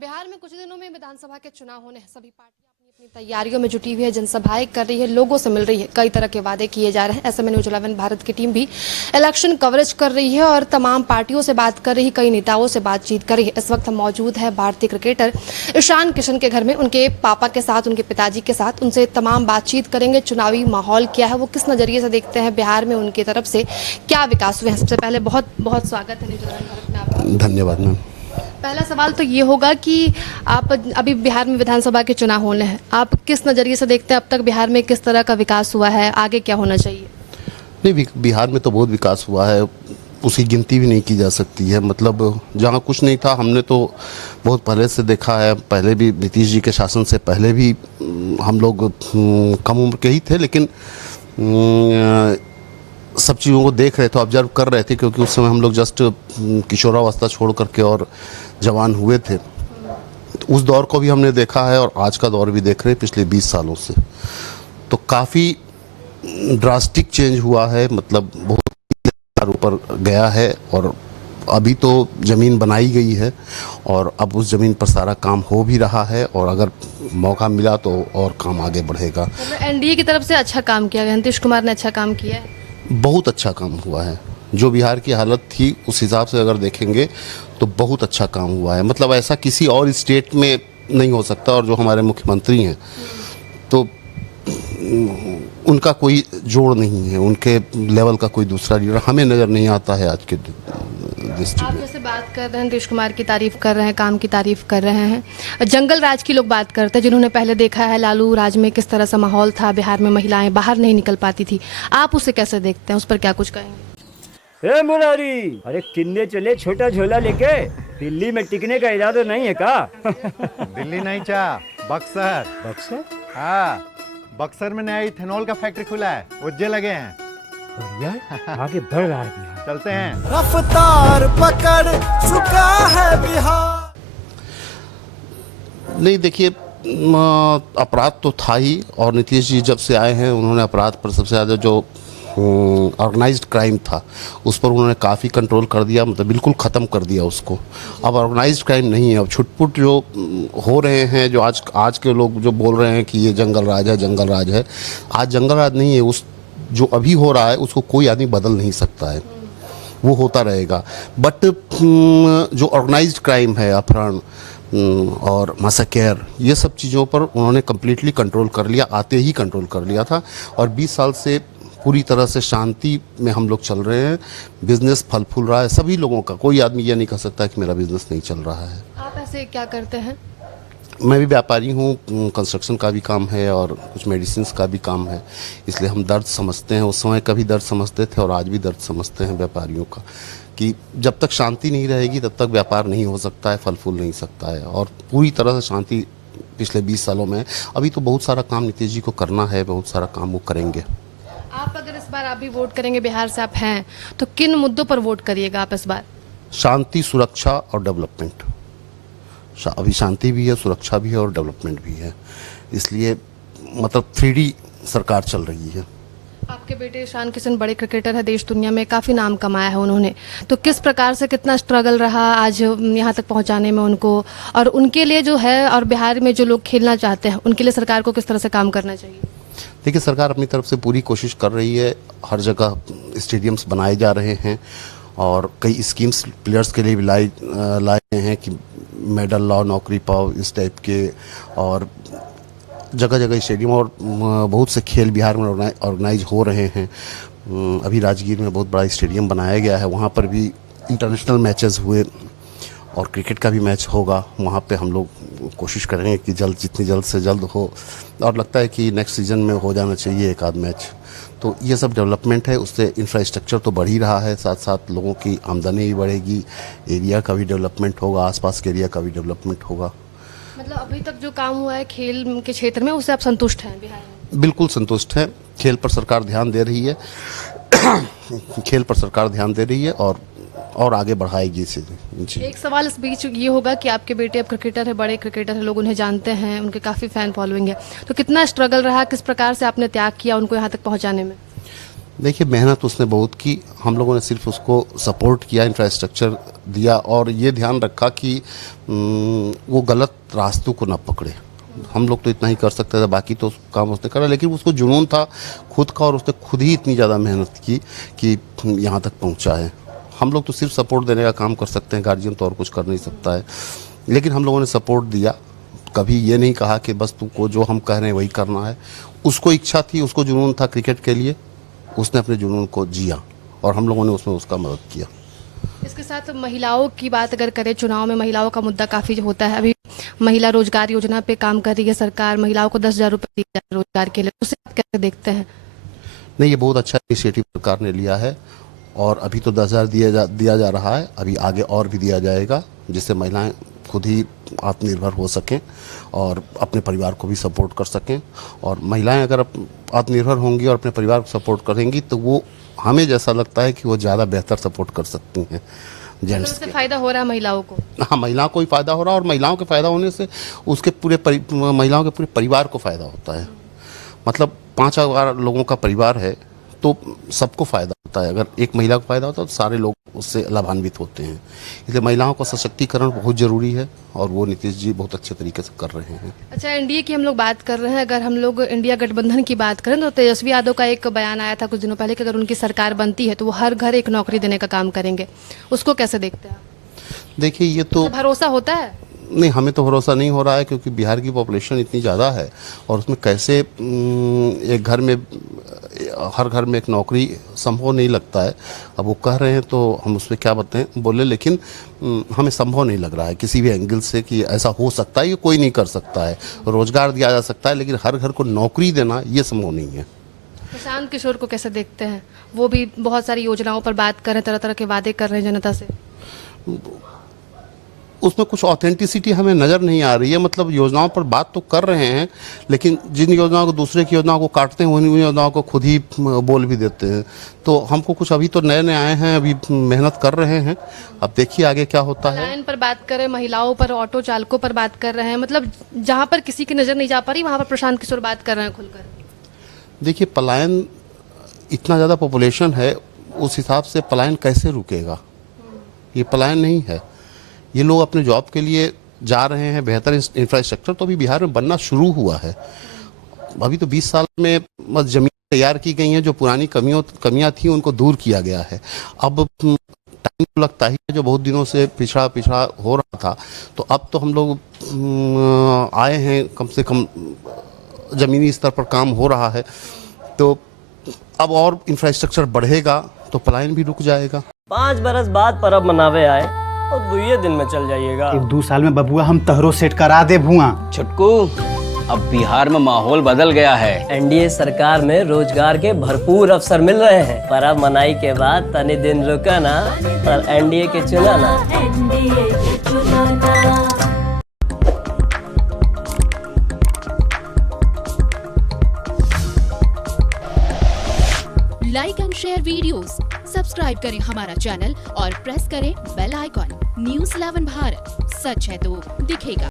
बिहार में कुछ दिनों में विधानसभा के चुनाव होने हैं। सभी पार्टियां अपनी अपनी तैयारियों में जुटी हुई है, जनसभाएं कर रही है, लोगों से मिल रही है, कई तरह के वादे किए जा रहे हैं। ऐसे में न्यूज 11 भारत की टीम भी इलेक्शन कवरेज कर रही है और तमाम पार्टियों से बात कर रही है, कई नेताओं से बातचीत कर रही है। इस वक्त हम मौजूद है भारतीय क्रिकेटर ईशान किशन के घर में, उनके पापा के साथ, उनके पिताजी के साथ। उनसे तमाम बातचीत करेंगे। चुनावी माहौल क्या है, वो किस नजरिए से देखते हैं, बिहार में उनकी तरफ से क्या विकास हुए हैं। सबसे पहले बहुत बहुत स्वागत है न्यूज 11 भारत में आपका। धन्यवाद मैम। पहला सवाल तो ये होगा कि आप अभी बिहार में विधानसभा के चुनाव होने हैं, आप किस नज़रिए से देखते हैं अब तक बिहार में किस तरह का विकास हुआ है, आगे क्या होना चाहिए? नहीं, बिहार में तो बहुत विकास हुआ है, उसकी गिनती भी नहीं की जा सकती है। मतलब जहाँ कुछ नहीं था हमने तो बहुत पहले से देखा है। पहले भी नीतीश जी के शासन से पहले भी हम लोग कम उम्र के ही थे, लेकिन सब चीज़ों को देख रहे थे, ऑब्जर्व कर रहे थे, क्योंकि उस समय हम लोग जस्ट किशोरावस्था छोड़ करके और जवान हुए थे। तो उस दौर को भी हमने देखा है और आज का दौर भी देख रहे हैं पिछले 20 सालों से। तो काफ़ी ड्रास्टिक चेंज हुआ है, मतलब बहुत ऊपर गया है। और अभी तो ज़मीन बनाई गई है और अब उस ज़मीन पर सारा काम हो भी रहा है, और अगर मौका मिला तो और काम आगे बढ़ेगा। एनडीए की तरफ से अच्छा काम किया गया, नीतीश कुमार ने अच्छा काम किया है, बहुत अच्छा काम हुआ है। जो बिहार की हालत थी उस हिसाब से अगर देखेंगे तो बहुत अच्छा काम हुआ है। मतलब ऐसा किसी और स्टेट में नहीं हो सकता। और जो हमारे मुख्यमंत्री हैं तो उनका कोई जोड़ नहीं है, उनके लेवल का कोई दूसरा लीडर हमें नज़र नहीं आता है आज के डिस्ट्रिक्ट आप में। जैसे बात कर रहे हैं, नीतीश कुमार की तारीफ कर रहे हैं, काम की तारीफ कर रहे हैं। जंगल राज की लोग बात करते हैं, जिन्होंने पहले देखा है लालू राज में किस तरह सा माहौल था, बिहार में महिलाएं बाहर नहीं निकल पाती थी। आप उसे कैसे देखते हैं, उस पर क्या कुछ कहेंगे? ए मुरारी, अरे किन्ने चले छोटा झोला लेके? दिल्ली में टिकने का इरादा नहीं है का? दिल्ली नहीं चा, बक्सर। बक्सर? हाँ, बक्सर में नया इथेनॉल का फैक्ट्री खुला है, उज्जे लगे हैं। बढ़िया, आगे बढ़ रहा है बिहार। चलते हैं। रफ्तार पकड़ चुका है बिहार। नहीं, देखिए, अपराध तो था ही, और नीतीश जी जब से आए हैं उन्होंने अपराध पर सबसे ज़्यादा जो ऑर्गेनाइज्ड क्राइम था उस पर उन्होंने काफ़ी कंट्रोल कर दिया, मतलब बिल्कुल ख़त्म कर दिया उसको। अब ऑर्गेनाइज्ड क्राइम नहीं है। अब छुटपुट जो हो रहे हैं, जो आज के लोग जो बोल रहे हैं कि ये जंगल राज है, जंगल राज है, आज जंगल राज नहीं है। उस जो अभी हो रहा है उसको कोई आदमी बदल नहीं सकता है, वो होता रहेगा। बट जो ऑर्गेनाइज्ड क्राइम है, अपहरण और मैसेकर, ये सब चीज़ों पर उन्होंने कम्प्लीटली कंट्रोल कर लिया, आते ही कंट्रोल कर लिया था। और 20 साल से पूरी तरह से शांति में हम लोग चल रहे हैं। बिजनेस फल फूल रहा है सभी लोगों का। कोई आदमी ये नहीं कह सकता कि मेरा बिजनेस नहीं चल रहा है। आप ऐसे क्या करते हैं? मैं भी व्यापारी हूँ, कंस्ट्रक्शन का भी काम है और कुछ मेडिसिन का भी काम है, इसलिए हम दर्द समझते हैं। उस समय का भी दर्द समझते थे और आज भी दर्द समझते हैं व्यापारियों का, कि जब तक शांति नहीं रहेगी तब तक व्यापार नहीं हो सकता है, फल फूल नहीं सकता है। और पूरी तरह से शांति पिछले 20 सालों में। अभी तो बहुत सारा काम नीतीश जी को करना है, बहुत सारा काम वो करेंगे। आप अगर इस बार आप भी वोट करेंगे, बिहार से आप हैं, तो किन मुद्दों पर वोट करिएगा आप इस बार? शांति, सुरक्षा और डेवलपमेंट। अभी शांति भी है, सुरक्षा भी है और डेवलपमेंट भी है, इसलिए मतलब 3D सरकार चल रही है। आपके बेटे ईशान किशन बड़े क्रिकेटर है, देश दुनिया में काफ़ी नाम कमाया है उन्होंने, तो किस प्रकार से कितना स्ट्रगल रहा आज यहाँ तक पहुँचाने में उनको, और उनके लिए जो है, और बिहार में जो लोग खेलना चाहते हैं उनके लिए सरकार को किस तरह से काम करना चाहिए? देखिए, सरकार अपनी तरफ से पूरी कोशिश कर रही है। हर जगह स्टेडियम्स बनाए जा रहे हैं और कई स्कीम्स प्लेयर्स के लिए भी लाए हैं कि मेडल लाओ, नौकरी पाओ, इस टाइप के। और जगह जगह स्टेडियम और बहुत से खेल बिहार में ऑर्गेनाइज हो रहे हैं। अभी राजगीर में बहुत बड़ा स्टेडियम बनाया गया है, वहाँ पर भी इंटरनेशनल मैचेस हुए और क्रिकेट का भी मैच होगा। वहाँ पे हम लोग कोशिश करेंगे कि जितनी जल्द से जल्द हो, और लगता है कि नेक्स्ट सीज़न में हो जाना चाहिए एक आध मैच। तो ये सब डेवलपमेंट है, उससे इंफ्रास्ट्रक्चर तो बढ़ ही रहा है, साथ साथ लोगों की आमदनी भी बढ़ेगी, एरिया का भी डेवलपमेंट होगा, आसपास के एरिया का भी डेवलपमेंट होगा। मतलब अभी तक जो काम हुआ है खेल के क्षेत्र में, उससे आप संतुष्ट हैं बिहार में? बिल्कुल संतुष्ट है। खेल पर सरकार ध्यान दे रही है खेल पर सरकार ध्यान दे रही है और आगे बढ़ाएगी इसे। एक सवाल इस बीच ये होगा कि आपके बेटे अब क्रिकेटर है, बड़े क्रिकेटर है, लोग उन्हें जानते हैं, उनके काफ़ी फैन फॉलोइंग है, तो कितना स्ट्रगल रहा, किस प्रकार से आपने त्याग किया उनको यहाँ तक पहुँचाने में? देखिए, मेहनत उसने बहुत की, हम लोगों ने सिर्फ उसको सपोर्ट किया, इंफ्रास्ट्रक्चर दिया और ये ध्यान रखा कि वो गलत रास्तों को ना पकड़े। हम लोग तो इतना ही कर सकते थे, बाकी तो काम उसने करा, लेकिन उसको जुनून था खुद का और उसने खुद ही इतनी ज़्यादा मेहनत की कि यहाँ तक पहुँचा है। हम लोग तो सिर्फ सपोर्ट देने का काम कर सकते हैं, गार्जियन तो और कुछ कर नहीं सकता है, लेकिन हम लोगों ने सपोर्ट दिया। कभी ये नहीं कहा कि बस तुमको जो हम कह रहे हैं वही करना है। उसको इच्छा थी, उसको जुनून था क्रिकेट के लिए, उसने अपने जुनून को जिया और हम लोगों ने उसमें उसका मदद किया। इसके साथ महिलाओं की बात अगर करें, चुनाव में महिलाओं का मुद्दा काफ़ी होता है। अभी महिला रोजगार योजना पे काम कर रही है सरकार, महिलाओं को 10,000 रुपये दिए जा रहे हैं रोजगार के लिए, उसे आप कैसे देखते हैं? नहीं, ये बहुत अच्छा इनिशिएटिव सरकार ने लिया है और अभी तो 10,000 दिया जा रहा है, अभी आगे और भी दिया जाएगा, जिससे महिलाएं खुद ही आत्मनिर्भर हो सकें और अपने परिवार को भी सपोर्ट कर सकें। और महिलाएं अगर आत्मनिर्भर होंगी और अपने परिवार को सपोर्ट करेंगी तो वो, हमें जैसा लगता है कि वो ज़्यादा बेहतर सपोर्ट कर सकती हैं जेंट्स उससे के। फायदा हो रहा है महिलाओं को? हाँ, महिलाओं को भी फ़ायदा हो रहा है और महिलाओं के फ़ायदा होने से उसके महिलाओं के पूरे परिवार को फ़ायदा होता है। मतलब 5 लोगों का परिवार है तो सबको फ़ायदा होता है। अगर एक महिला को फ़ायदा होता है तो सारे लोग उससे लाभान्वित होते हैं। इसलिए महिलाओं का सशक्तिकरण बहुत ज़रूरी है और वो नीतीश जी बहुत अच्छे तरीके से कर रहे हैं। अच्छा, एनडीए की हम लोग बात कर रहे हैं, अगर हम लोग इंडिया गठबंधन की बात करें तो तेजस्वी यादव का एक बयान आया था कुछ दिनों पहले कि अगर उनकी सरकार बनती है तो वो हर घर एक नौकरी देने का काम करेंगे। उसको कैसे देखते हैं? देखिए, ये तो भरोसा होता है? नहीं, हमें तो भरोसा नहीं हो रहा है क्योंकि बिहार की पॉपुलेशन इतनी ज़्यादा है और उसमें कैसे एक घर में, हर घर में एक नौकरी संभव नहीं लगता है। अब वो कह रहे हैं तो हम उस पर क्या बोले, लेकिन हमें संभव नहीं लग रहा है किसी भी एंगल से कि ऐसा हो सकता है। ये कोई नहीं कर सकता है। रोजगार दिया जा सकता है लेकिन हर घर को नौकरी देना ये संभव नहीं है। प्रशांत किशोर को कैसे देखते हैं? वो भी बहुत सारी योजनाओं पर बात कर रहे हैं, तरह तरह के वादे कर रहे हैं जनता से। उसमें कुछ ऑथेंटिसिटी हमें नज़र नहीं आ रही है। मतलब योजनाओं पर बात तो कर रहे हैं लेकिन जिन योजनाओं को, दूसरे की योजनाओं को काटते हैं, उन योजनाओं को खुद ही बोल भी देते हैं। तो हमको कुछ, अभी तो नए आए हैं, अभी मेहनत कर रहे हैं, अब देखिए आगे क्या होता है। लाइन पर बात करें, महिलाओं पर, ऑटो चालकों पर बात कर रहे हैं, मतलब जहाँ पर किसी की नज़र नहीं जा पा रही वहाँ पर प्रशांत किशोर बात कर रहे हैं खुलकर। देखिए, पलायन, इतना ज़्यादा पॉपुलेशन है, उस हिसाब से पलायन कैसे रुकेगा? ये पलायन नहीं है। ये लोग अपने जॉब के लिए जा रहे हैं। बेहतर इंफ्रास्ट्रक्चर तो अभी बिहार में बनना शुरू हुआ है। अभी तो 20 साल में बस जमीन तैयार की गई हैं, जो पुरानी कमियां थी उनको दूर किया गया है। अब टाइम तो लगता ही है, जो बहुत दिनों से पिछड़ा हो रहा था। तो अब तो हम लोग आए हैं, कम से कम ज़मीनी स्तर पर काम हो रहा है। तो अब और इंफ्रास्ट्रक्चर बढ़ेगा तो पलायन भी रुक जाएगा। 5 बरस बाद परब मनावे आए और 2 दिन में चल जाइएगा। 1-2 साल में बबुआ हम तहरो सेट करा दे भुआ। छुटकू, अब बिहार में माहौल बदल गया है। एनडीए सरकार में रोजगार के भरपूर अवसर मिल रहे हैं। परब मनाई के बाद तनी दिन रुका ना और एनडीए के चुना ना। Like and share videos, subscribe करें हमारा चैनल और प्रेस करें बेल आइकॉन। न्यूज़ 11 भारत, सच है तो दिखेगा।